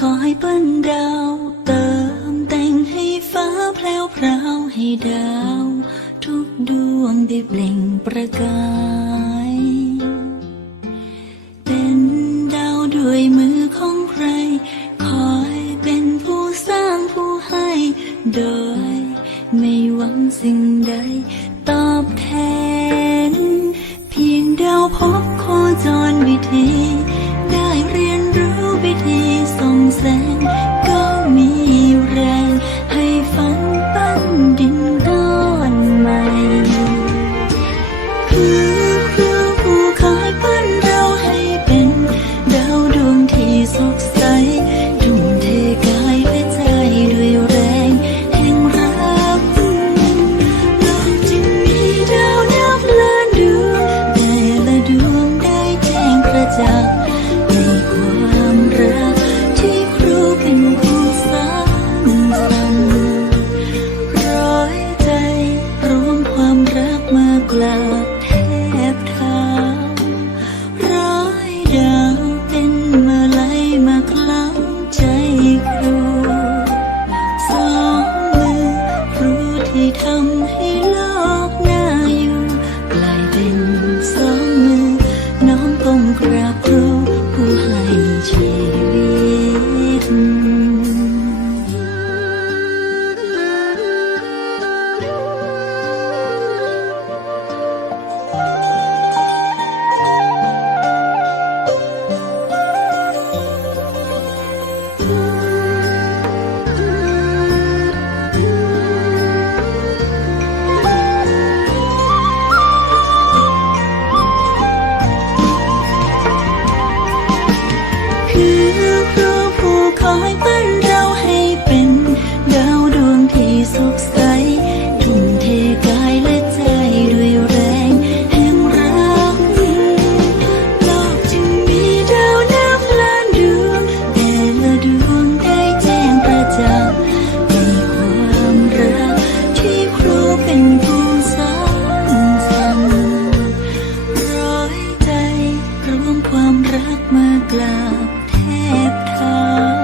คอยเปิ้นดาวเติมแต่งให้ฟ้าแพลวพราวให้ดาว ทุกดวงได้เปล่งประกาย เป็นดาวด้วยมือของใคร คอยเป็นผู้สร้างผู้ให้ โดย ไม่หวังสิ่งใด รักมากราบแทบเท้า